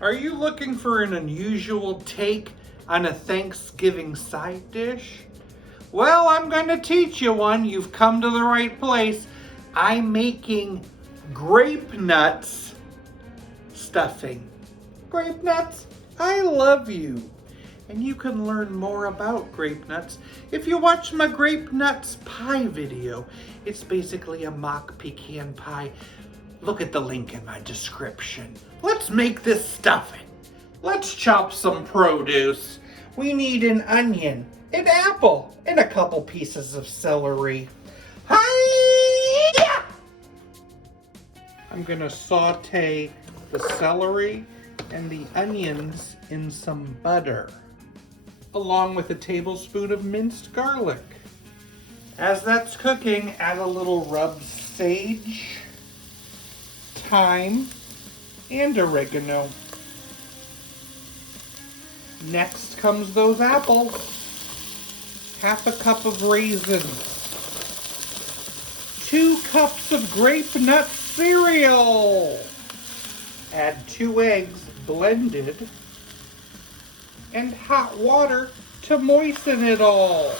Are you looking for an unusual take on a Thanksgiving side dish? Well, I'm going to teach you one. You've come to the right place. I'm making grape nuts stuffing. Grape nuts, I love you. And you can learn more about grape nuts if you watch my grape nuts pie video. It's basically a mock pecan pie. Look at the link in my description. Let's make this stuffing. Let's chop some produce. We need an onion, an apple, and a couple pieces of celery. Hi-ya! I'm gonna saute the celery and the onions in some butter, along with a tablespoon of minced garlic. As that's cooking, add a little rubbed sage, thyme, and oregano. Next comes those apples, half a cup of raisins, 2 cups of Grape Nuts Cereal. Add 2 eggs blended and hot water to moisten it all.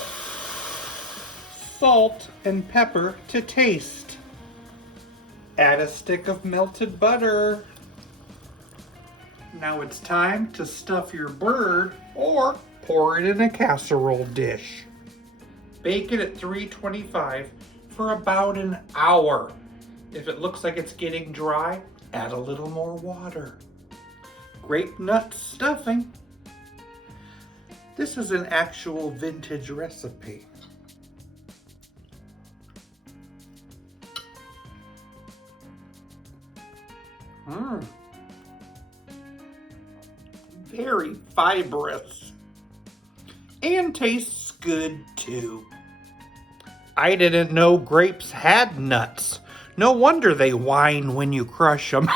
Salt and pepper to taste. Add a stick of melted butter. Now it's time to stuff your bird or pour it in a casserole dish. Bake it at 325 for about an hour. If it looks like it's getting dry, add a little more water. Grape Nuts Stuffing. This is an actual vintage recipe. Very fibrous. And tastes good too. I didn't know grapes had nuts. No wonder they whine when you crush them.